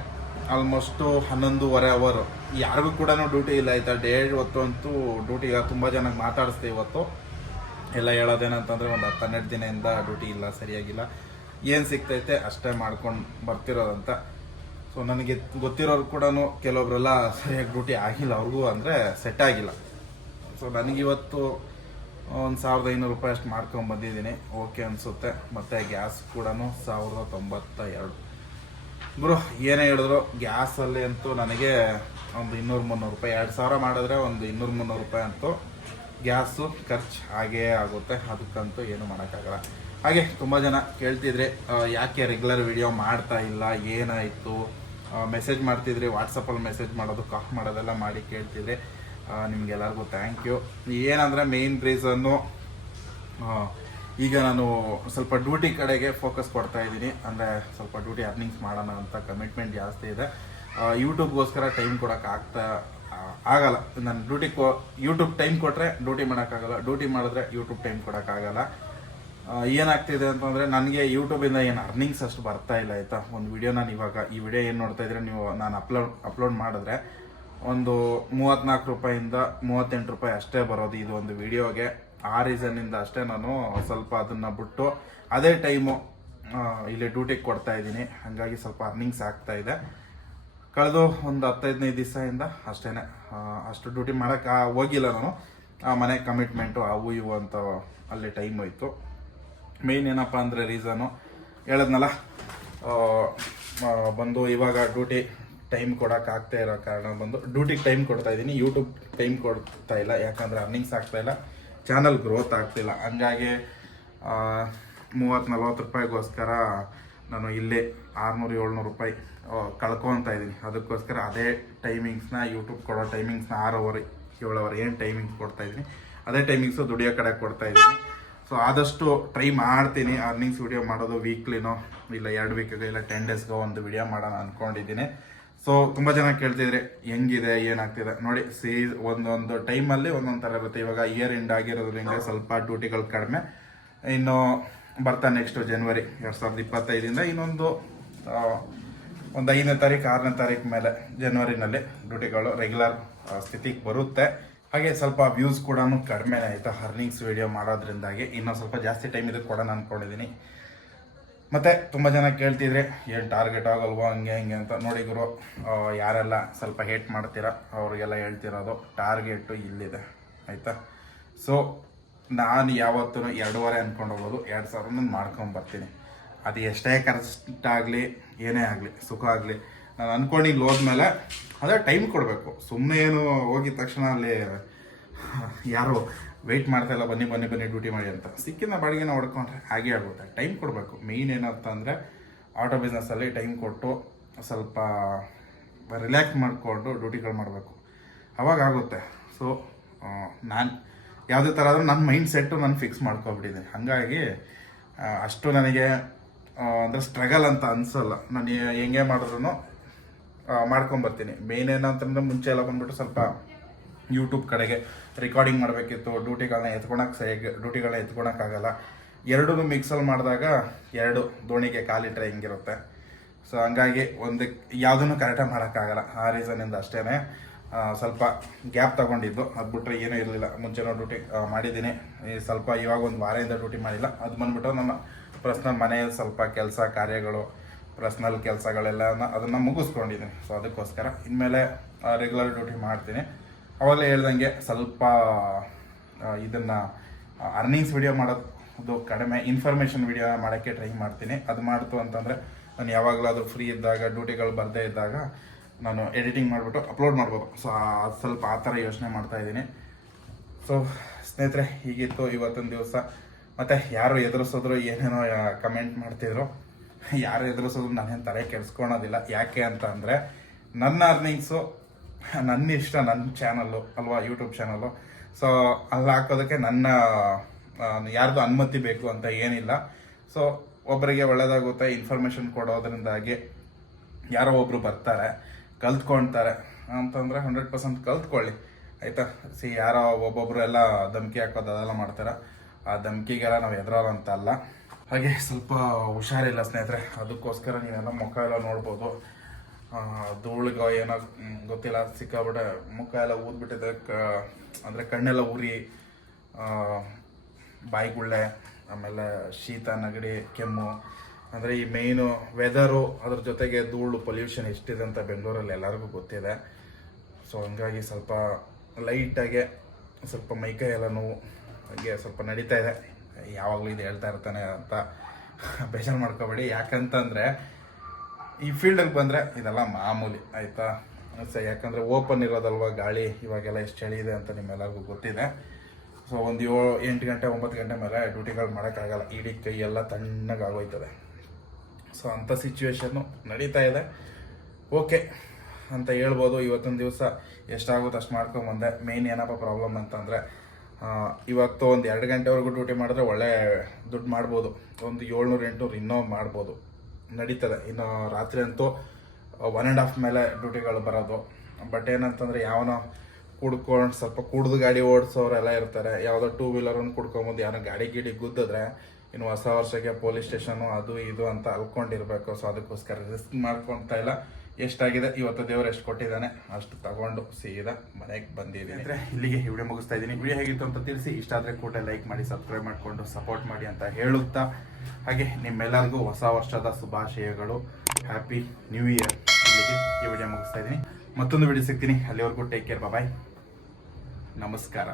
ಆಲ್ಮೋಸ್ಟು 11:30 ಅವರು. ಯಾರಿಗೂ ಕೂಡ ಡ್ಯೂಟಿ ಇಲ್ಲ ಆಯಿತಾ. ಡೇ ಹೊತ್ತು ಅಂತೂ ಡ್ಯೂಟಿ ತುಂಬ ಜನಕ್ಕೆ ಮಾತಾಡಿಸ್ದೆ. ಇವತ್ತು ಎಲ್ಲ ಹೇಳೋದೇನಂತಂದರೆ ಒಂದು 10-12 ದಿನದಿಂದ ಡ್ಯೂಟಿ ಇಲ್ಲ, ಸರಿಯಾಗಿಲ್ಲ, ಏನು ಸಿಗ್ತೈತೆ ಅಷ್ಟೇ ಮಾಡ್ಕೊಂಡು ಬರ್ತಿರೋದಂತ. ಸೊ ನನಗೆ ಗೊತ್ತಿರೋರು ಕೂಡ ಕೆಲವೊಬ್ರೆಲ್ಲ ಸರಿಯಾಗಿ ಡ್ಯೂಟಿ ಆಗಿಲ್ಲ, ಅವ್ರಿಗೂ ಅಂದರೆ ಸೆಟ್ ಆಗಿಲ್ಲ. ಸೊ ನನಗಿವತ್ತು ಒಂದು 1500 ರೂಪಾಯಿ ಅಷ್ಟು ಮಾಡ್ಕೊಂಡು ಬಂದಿದ್ದೀನಿ, ಓಕೆ ಅನಿಸುತ್ತೆ. ಮತ್ತು ಗ್ಯಾಸ್ ಕೂಡ 1092. ಬ್ರೋ ಏನೇ ಹೇಳಿದ್ರು ಗ್ಯಾಸಲ್ಲಿ ಅಂತೂ ನನಗೆ ಒಂದು 200-300 ರೂಪಾಯಿ, 2000 ಮಾಡಿದ್ರೆ ಒಂದು 200-300 ರೂಪಾಯಿ ಅಂತೂ ಗ್ಯಾಸು ಖರ್ಚು ಆಗೇ ಆಗುತ್ತೆ. ಅದಕ್ಕಂತೂ ಏನು ಮಾಡೋಕ್ಕಾಗಲ್ಲ. ಹಾಗೆ ತುಂಬ ಜನ ಕೇಳ್ತಿದ್ರೆ ಯಾಕೆ ರೆಗ್ಯುಲರ್ ವಿಡಿಯೋ ಮಾಡ್ತಾ ಇಲ್ಲ, ಏನಾಯಿತು, ಮೆಸೇಜ್ ಮಾಡ್ತಿದ್ರಿ, ವಾಟ್ಸಪ್ಪಲ್ಲಿ ಮೆಸೇಜ್ ಮಾಡೋದು, ಕಾಲ್ ಮಾಡೋದೆಲ್ಲ ಮಾಡಿ ಕೇಳ್ತಿದ್ರೆ. ನಿಮಗೆಲ್ಲರಿಗೂ ಥ್ಯಾಂಕ್ ಯು. ಏನಂದರೆ ಮೇಯ್ನ್ ರೀಸನ್ನು ಈಗ ನಾನು ಸ್ವಲ್ಪ ಡ್ಯೂಟಿ ಕಡೆಗೆ ಫೋಕಸ್ ಕೊಡ್ತಾ ಇದ್ದೀನಿ. ಅಂದರೆ ಸ್ವಲ್ಪ ಡ್ಯೂಟಿ ಅರ್ನಿಂಗ್ಸ್ ಮಾಡೋಣ ಅಂತ ಕಮಿಟ್ಮೆಂಟ್ ಜಾಸ್ತಿ ಇದೆ. ಯೂಟ್ಯೂಬ್ಗೋಸ್ಕರ ಟೈಮ್ ಕೊಡೋಕೆ ಆಗಲ್ಲ. ನಾನು ಯೂಟ್ಯೂಬ್ ಟೈಮ್ ಕೊಟ್ಟರೆ ಡ್ಯೂಟಿ ಮಾಡೋಕ್ಕಾಗಲ್ಲ, ಡ್ಯೂಟಿ ಮಾಡಿದ್ರೆ ಯೂಟ್ಯೂಬ್ ಟೈಮ್ ಕೊಡೋಕ್ಕಾಗಲ್ಲ. ಏನಾಗ್ತಿದೆ ಅಂತಂದರೆ ನನಗೆ ಯೂಟ್ಯೂಬಿಂದ ಏನು ಅರ್ನಿಂಗ್ಸ್ ಅಷ್ಟು ಬರ್ತಾ ಇಲ್ಲ ಆಯಿತಾ. ಒಂದು ವಿಡಿಯೋ ನಾನು ಇವಾಗ ಈ ವಿಡಿಯೋ ಏನು ನೋಡ್ತಾ ಇದ್ರೆ ನೀವು, ನಾನು ಅಪ್ಲೋಡ್ ಮಾಡಿದ್ರೆ ಒಂದು 34 ರೂಪಾಯಿಂದ 38 ರೂಪಾಯಿ ಅಷ್ಟೇ ಬರೋದು ಇದು ಒಂದು ವಿಡಿಯೋಗೆ. ಆ ರೀಸನ್ನಿಂದ ಅಷ್ಟೇ ನಾನು ಸ್ವಲ್ಪ ಅದನ್ನು ಬಿಟ್ಟು ಅದೇ ಟೈಮು ಇಲ್ಲಿ ಡ್ಯೂಟಿಗೆ ಕೊಡ್ತಾ ಇದ್ದೀನಿ. ಹಾಗಾಗಿ ಸ್ವಲ್ಪ ಅರ್ನಿಂಗ್ಸ್ ಆಗ್ತಾ ಇದೆ. ಕಳೆದು ಒಂದು 10-15 ದಿವಸದಿಂದ ಅಷ್ಟೇ, ಅಷ್ಟು ಡ್ಯೂಟಿ ಮಾಡೋಕ್ಕೆ ಹೋಗಿಲ್ಲ ನಾನು. ಮನೆ ಕಮಿಟ್ಮೆಂಟು ಅವು ಇವು ಅಂತ ಅಲ್ಲಿ ಟೈಮ್ ಹೋಯ್ತು. ಮೇಯ್ನ್ ಏನಪ್ಪ ಅಂದರೆ ರೀಸನು ಹೇಳದ್ನಲ್ಲ, ಬಂದು ಇವಾಗ ಡ್ಯೂಟಿ ಟೈಮ್ ಕೊಡೋಕ್ಕಾಗ್ತಾ ಇರೋ ಕಾರಣ ಬಂದು ಡ್ಯೂಟಿಗೆ ಟೈಮ್ ಕೊಡ್ತಾ ಇದ್ದೀನಿ, ಯೂಟ್ಯೂಬ್ ಟೈಮ್ ಕೊಡ್ತಾ ಇಲ್ಲ. ಯಾಕಂದರೆ ಅರ್ನಿಂಗ್ಸ್ ಆಗ್ತಾಯಿಲ್ಲ, ಚಾನಲ್ ಗ್ರೋತ್ ಆಗ್ತಿಲ್ಲ. ಹಂಗಾಗಿ 30-40 ರೂಪಾಯಿಗೋಸ್ಕರ ನಾನು ಇಲ್ಲೇ 600-700 ರೂಪಾಯಿ ಕಳ್ಕೊತಾ ಇದ್ದೀನಿ. ಅದಕ್ಕೋಸ್ಕರ ಅದೇ ಟೈಮಿಂಗ್ಸ್ನ, ಯೂಟ್ಯೂಬ್ ಕೊಡೋ ಟೈಮಿಂಗ್ಸ್ನ 6 ಅವರ್ 7 ಅವರ್ ಏನು ಟೈಮಿಂಗ್ಸ್ ಕೊಡ್ತಾ ಇದ್ದೀನಿ, ಅದೇ ಟೈಮಿಂಗ್ಸು ದುಡಿಯೋ ಕಡೆ ಕೊಡ್ತಾ ಇದ್ದೀನಿ. ಸೊ ಆದಷ್ಟು ಟ್ರೈ ಮಾಡ್ತೀನಿ ಅರ್ನಿಂಗ್ಸ್ ವಿಡಿಯೋ ಮಾಡೋದು. ವೀಕ್ಲಿನೋ ಇಲ್ಲ 2 ವೀಕ್ಗೆ ಇಲ್ಲ 10 ಡೇಸ್ಗೋ ಒಂದು ವಿಡಿಯೋ ಮಾಡೋಣ ಅಂದ್ಕೊಂಡಿದ್ದೀನಿ. ಸೊ ತುಂಬ ಜನ ಕೇಳ್ತಿದ್ರೆ ಹೆಂಗಿದೆ, ಏನಾಗ್ತಿದೆ ನೋಡಿ. ಒಂದೊಂದು ಟೈಮಲ್ಲಿ ಒಂದೊಂದು ಥರ ಇರುತ್ತೆ. ಇವಾಗ ಇಯರ್ ಎಂಡ್ ಆಗಿರೋದ್ರಿಂದ ಸ್ವಲ್ಪ ಡ್ಯೂಟಿಗಳು ಕಡಿಮೆ. ಇನ್ನು ಬರ್ತಾ ನೆಕ್ಸ್ಟು ಜನವರಿ 2025ಇಂದ ಇನ್ನೊಂದು 5ನೇ ತಾರೀಕು 6ನೇ ತಾರೀಕು ಮೇಲೆ ಜನವರಿನಲ್ಲಿ ಡ್ಯೂಟಿಗಳು ರೆಗ್ಯುಲರ್ ಸ್ಥಿತಿಗೆ ಬರುತ್ತೆ. ಹಾಗೆ ಸ್ವಲ್ಪ ವ್ಯೂಸ್ ಕೂಡ ಕಡಿಮೆ ಆಯಿತಾ ಅರ್ನಿಂಗ್ಸ್ ವಿಡಿಯೋ ಮಾಡೋದ್ರಿಂದಾಗಿ. ಇನ್ನೂ ಸ್ವಲ್ಪ ಜಾಸ್ತಿ ಟೈಮ್ ಇದಕ್ಕೆ ಕೊಡೋಣ ಅಂದ್ಕೊಂಡಿದ್ದೀನಿ. ಮತ್ತು ತುಂಬ ಜನ ಕೇಳ್ತಿದ್ರೆ ಏನು ಟಾರ್ಗೆಟ್ ಆಗಲ್ವೋ ಹಂಗೆ ಹಿಂಗೆ ಅಂತ. ನೋಡಿ ಗುರು, ಯಾರೆಲ್ಲ ಸ್ವಲ್ಪ ಹೇಟ್ ಮಾಡ್ತೀರಾ ಅವ್ರಿಗೆಲ್ಲ ಹೇಳ್ತಿರೋದು ಟಾರ್ಗೆಟು ಇಲ್ಲಿದೆ ಆಯಿತಾ. ಸೊ ನಾನು ಯಾವತ್ತೂ 2.5 ಅಂದ್ಕೊಂಡು ಹೋಗೋದು, 2000 ಮಾಡ್ಕೊಂಬರ್ತೀನಿ. ಅದು ಎಷ್ಟೇ ಕಷ್ಟವಾಗಲಿ ಏನೇ ಆಗಲಿ, ಸುಖ ಆಗಲಿ, ನಾನು ಅಂದ್ಕೊಂಡು ಇಲ್ಲಿ ಹೋದ್ಮೇಲೆ ಅದೇ ಟೈಮ್ ಕೊಡಬೇಕು. ಸುಮ್ಮನೆ ಏನು ಹೋಗಿದ ತಕ್ಷಣ ಅಲ್ಲಿ ಯಾರು ವೆಯ್ಟ್ ಮಾಡ್ತಾಯಿಲ್ಲ, ಬನ್ನಿ ಡ್ಯೂಟಿ ಮಾಡಿ ಅಂತ ಸಿಕ್ಕಿನ ಬಾಡಿಗೆನ ಹೊಡ್ಕೊಂಡ್ರೆ ಹಾಗೆ ಆಗುತ್ತೆ. ಟೈಮ್ ಕೊಡಬೇಕು. ಮೇಯ್ನ್ ಏನಂತ ಅಂದರೆ ಆಟೋ ಬಿಸ್ನೆಸ್ಸಲ್ಲಿ ಟೈಮ್ ಕೊಟ್ಟು ಸ್ವಲ್ಪ ರಿಲ್ಯಾಕ್ಸ್ ಮಾಡಿಕೊಂಡು ಡ್ಯೂಟಿಗಳು ಮಾಡಬೇಕು, ಅವಾಗ ಆಗುತ್ತೆ. ಸೊ ನಾನು ಯಾವುದೇ ಥರ ಆದರೂ ನನ್ನ ಮೈಂಡ್ ಸೆಟ್ಟು ನಾನು ಫಿಕ್ಸ್ ಮಾಡ್ಕೊಬಿಟ್ಟಿದ್ದೀನಿ. ಹಾಗಾಗಿ ಅಷ್ಟು ನನಗೆ ಅಂದರೆ ಸ್ಟ್ರಗಲ್ ಅಂತ ಅನಿಸಲ್ಲ. ನಾನು ಹೆಂಗೆ ಮಾಡಿದ್ರು ಮಾಡ್ಕೊಂಬರ್ತೀನಿ. ಮೇನ್ ಏನಂತಂದರೆ ಮುಂಚೆ ಎಲ್ಲ ಬಂದ್ಬಿಟ್ಟು ಸ್ವಲ್ಪ ಯೂಟ್ಯೂಬ್ ಕಡೆಗೆ ರೆಕಾರ್ಡಿಂಗ್ ಮಾಡಬೇಕಿತ್ತು, ಡ್ಯೂಟಿಗಳನ್ನ ಎತ್ಕೊಳಕ್ಕಾಗಲ್ಲ. ಎರಡೂ ಮಿಕ್ಸಲ್ಲಿ ಮಾಡಿದಾಗ 2 ದೋಣಿಗೆ ಕಾಲಿಟ್ರೆ ಹೆಂಗಿರುತ್ತೆ. ಸೊ ಹಂಗಾಗಿ ಯಾವುದನ್ನು ಕರೆಕ್ಟಾಗಿ ಮಾಡೋಕ್ಕಾಗಲ್ಲ. ಆ ರೀಸನಿಂದ ಅಷ್ಟೇ ಸ್ವಲ್ಪ ಗ್ಯಾಪ್ ತೊಗೊಂಡಿದ್ದು. ಅದು ಬಿಟ್ಟರೆ ಏನೂ ಇರಲಿಲ್ಲ. ಮುಂಚೆನೂ ಡ್ಯೂಟಿ ಮಾಡಿದ್ದೀನಿ. ಸ್ವಲ್ಪ ಇವಾಗ ಒಂದು ವಾರದಿಂದ ಡ್ಯೂಟಿ ಮಾಡಿಲ್ಲ. ಅದು ಬಂದ್ಬಿಟ್ಟು ನನ್ನ ಪರ್ಸ್ನಲ್ ಮನೆ ಸ್ವಲ್ಪ ಕೆಲಸ ಕಾರ್ಯಗಳು, ಪರ್ಸ್ನಲ್ ಕೆಲಸಗಳೆಲ್ಲ ಅದನ್ನು ಮುಗಿಸ್ಕೊಂಡಿದ್ದೀನಿ. ಸೊ ಅದಕ್ಕೋಸ್ಕರ ಇನ್ಮೇಲೆ ರೆಗ್ಯುಲರ್ ಡ್ಯೂಟಿ ಮಾಡ್ತೀನಿ. ಅವಾಗಲೇ ಹೇಳ್ದಂಗೆ ಸ್ವಲ್ಪ ಇದನ್ನು ಅರ್ನಿಂಗ್ಸ್ ವಿಡಿಯೋ ಮಾಡೋದು ಕಡಿಮೆ, ಇನ್ಫಾರ್ಮೇಷನ್ ವಿಡಿಯೋ ಮಾಡೋಕ್ಕೆ ಟ್ರೈ ಮಾಡ್ತೀನಿ. ಅದು ಮಾಡ್ತು ಅಂತಂದರೆ ನಾನು ಯಾವಾಗಲಾದರೂ ಫ್ರೀ ಇದ್ದಾಗ, ಡ್ಯೂಟಿಗಳು ಬರದೇ ಇದ್ದಾಗ ನಾನು ಎಡಿಟಿಂಗ್ ಮಾಡಿಬಿಟ್ಟು ಅಪ್ಲೋಡ್ ಮಾಡ್ಬೋದು. ಸೊ ಸ್ವಲ್ಪ ಆ ಥರ ಯೋಚನೆ ಮಾಡ್ತಾಯಿದ್ದೀನಿ. ಸೊ ಸ್ನೇಹಿತರೆ, ಹೀಗಿತ್ತು ಇವತ್ತಿನ ದಿವಸ. ಮತ್ತು ಯಾರು ಎದುರಿಸಿದ್ರು ಏನೇನೋ ಕಮೆಂಟ್ ಮಾಡ್ತಿದ್ರು, ಯಾರು ಎದುರಿಸೋದು ನಾನೇನು ತಲೆ ಕೆಡಿಸ್ಕೊಳೋದಿಲ್ಲ. ಯಾಕೆ ಅಂತ ಅಂದರೆ ನನ್ನ ಅರ್ನಿಂಗ್ಸು ನನ್ನ ಇಷ್ಟ, ನನ್ನ ಚಾನಲ್ಲು ಅಲ್ವಾ, ಯೂಟ್ಯೂಬ್ ಚಾನಲ್ಲು. ಸೊ ಅಲ್ಲಿ ಹಾಕೋದಕ್ಕೆ ನನ್ನ ಯಾರ್ದು ಅನುಮತಿ ಬೇಕು ಅಂತ ಏನಿಲ್ಲ. ಸೊ ಒಬ್ಬರಿಗೆ ಒಳ್ಳೇದಾಗುತ್ತೆ ಇನ್ಫಾರ್ಮೇಶನ್ ಕೊಡೋದ್ರಿಂದಾಗಿ ಯಾರೋ ಒಬ್ರು ಬರ್ತಾರೆ ಕಲ್ತ್ಕೊಳ್ತಾರೆ ಅಂತಂದ್ರೆ 100% ಕಲ್ತ್ಕೊಳ್ಳಿ ಆಯ್ತಾ. ಯಾರೋ ಒಬ್ಬೊಬ್ರು ಎಲ್ಲ ಧಮ್ಕಿ ಹಾಕೋದು ಅದೆಲ್ಲ ಮಾಡ್ತಾರೆ, ಆ ಧಮ್ಕಿಗೆಲ್ಲ ನಾವು ಎದುರೋಲ್ಲ ಅಂತ ಅಲ್ಲ. ಹಾಗೆ ಸ್ವಲ್ಪ ಹುಷಾರಿಲ್ಲ ಸ್ನೇಹಿತರೆ, ಅದಕ್ಕೋಸ್ಕರ ನೀವೆಲ್ಲ ಮುಖ ಎಲ್ಲ ನೋಡ್ಬೋದು. ಧೂಳಿಗೆ ಏನೋ ಗೊತ್ತಿಲ್ಲ ಸಿಕ್ಕಾಬಿಟ್ಟೆ ಮುಖ ಎಲ್ಲ ಊದ್ಬಿಟ್ಟಿದೆ, ಅಂದರೆ ಕಣ್ಣೆಲ್ಲ ಉರಿ, ಬಾಯಿಗುಳ್ಳೆ, ಆಮೇಲೆ ಶೀತ ನೆಗಡಿ ಕೆಮ್ಮು. ಅಂದರೆ ಈ ಮೇಯ್ನು ವೆದರು, ಅದ್ರ ಜೊತೆಗೆ ಧೂಳು ಪೊಲ್ಯೂಷನ್ ಎಷ್ಟಿದೆ ಅಂತ ಬೆಂಗಳೂರಲ್ಲಿ ಎಲ್ಲರಿಗೂ ಗೊತ್ತಿದೆ. ಸೊ ಹಂಗಾಗಿ ಸ್ವಲ್ಪ ಲೈಟಾಗೆ ಸ್ವಲ್ಪ ಮೈಕೈ ಎಲ್ಲ ನೋವು ಹಾಗೆ ಸ್ವಲ್ಪ ನಡೀತಾ ಇದೆ. ಯಾವಾಗಲೂ ಇದು ಹೇಳ್ತಾ ಇರ್ತಾನೆ ಅಂತ ಬೇಜಾರು ಮಾಡ್ಕೋಬೇಡಿ, ಯಾಕಂತಂದರೆ ಈ ಫೀಲ್ಡಿಗೆ ಬಂದರೆ ಇದೆಲ್ಲ ಮಾಮೂಲಿ ಆಯಿತಾ. ಯಾಕಂದರೆ ಓಪನ್ ಇರೋದಲ್ವ ಗಾಳಿ, ಇವಾಗೆಲ್ಲ ಎಷ್ಟು ಚಳಿ ಇದೆ ಅಂತ ನಿಮ್ಮೆಲ್ಲರಿಗೂ ಗೊತ್ತಿದೆ. ಸೊ ಒಂದು 8 ಗಂಟೆ 9 ಗಂಟೆ ಮೇಲೆ ಡ್ಯೂಟಿಗಳು ಮಾಡೋಕ್ಕಾಗಲ್ಲ, ಇಡೀ ಕೈ ಎಲ್ಲ ತಣ್ಣಗಾಗೋಯ್ತದೆ. ಸೊ ಅಂಥ ಸಿಚುವೇಶನ್ನು ನಡೀತಾ ಇದೆ. ಓಕೆ ಅಂತ ಹೇಳ್ಬೋದು. ಇವತ್ತಿನ ದಿವಸ ಎಷ್ಟಾಗುತ್ತೆ ಅಷ್ಟು ಮಾಡ್ಕೊಂಬಂದೆ. ಮೇಯ್ನ್ ಏನಪ್ಪ ಪ್ರಾಬ್ಲಮ್ ಅಂತಂದರೆ ಇವತ್ತು ಒಂದು 2 ಗಂಟೆವರೆಗೂ ಡ್ಯೂಟಿ ಮಾಡಿದ್ರೆ ಒಳ್ಳೆ ದುಡ್ಡು ಮಾಡ್ಬೋದು, ಒಂದು 700-800 ಇನ್ನೂ ಮಾಡ್ಬೋದು, ನಡೀತದೆ. ಇನ್ನು ರಾತ್ರಿ ಅಂತೂ 1.5 ಮೇಲೆ ಡ್ಯೂಟಿಗಳು ಬರೋದು. ಬಟ್ ಏನಂತಂದರೆ ಯಾವನೋ ಕುಡ್ಕೊಂಡು ಸ್ವಲ್ಪ ಕುಡ್ದು ಗಾಡಿ ಓಡಿಸೋರೆಲ್ಲ ಇರ್ತಾರೆ, ಯಾವುದೋ 2 ವೀಲರನ್ನು ಕುಡ್ಕೊಂಬಂದು ಯಾರೋ ಗಾಡಿ ಗುದ್ದಿದ್ರೆ ಇನ್ನು ಹೊಸ ವರ್ಷಕ್ಕೆ ಪೊಲೀಸ್ ಸ್ಟೇಷನು ಅದು ಇದು ಅಂತ ಅಲ್ಕೊಂಡಿರ್ಬೇಕು. ಸೊ ಅದಕ್ಕೋಸ್ಕರ ರಿಸ್ಕ್ ಮಾಡ್ಕೊತಾ ಇಲ್ಲ. ಎಷ್ಟಾಗಿದೆ ಇವತ್ತು ದೇವ್ರು ಎಷ್ಟು ಕೊಟ್ಟಿದ್ದಾನೆ ಅಷ್ಟು ತಗೊಂಡು ಸೀದಾ ಮನೆಗೆ ಬಂದಿದ್ದೀನಿ. ಅಂದರೆ ಇಲ್ಲಿಗೆ ವಿಡಿಯೋ ಮುಗಿಸ್ತಾ ಇದ್ದೀನಿ. ವಿಡಿಯೋ ಹೇಗಿತ್ತು ಅಂತ ತಿಳಿಸಿ, ಇಷ್ಟ ಆದರೆ ಕೂಡ ಲೈಕ್ ಮಾಡಿ ಸಬ್ಸ್ಕ್ರೈಬ್ ಮಾಡಿಕೊಂಡು ಸಪೋರ್ಟ್ ಮಾಡಿ ಅಂತ ಹೇಳುತ್ತಾ, ಹಾಗೆ ನಿಮ್ಮೆಲ್ಲರಿಗೂ ಹೊಸ ವರ್ಷದ ಶುಭಾಶಯಗಳು, ಹ್ಯಾಪಿ ನ್ಯೂ ಇಯರ್. ಇಲ್ಲಿಗೆ ಈ ವಿಡಿಯೋ ಮುಗಿಸ್ತಾ ಇದ್ದೀನಿ. ಮತ್ತೊಂದು ವಿಡಿಯೋ ಸಿಗ್ತೀನಿ. ಅಲ್ಲಿವರೆಗೂ ಟೇಕ್ ಕೇರ್, ಬಾಯ್, ನಮಸ್ಕಾರ.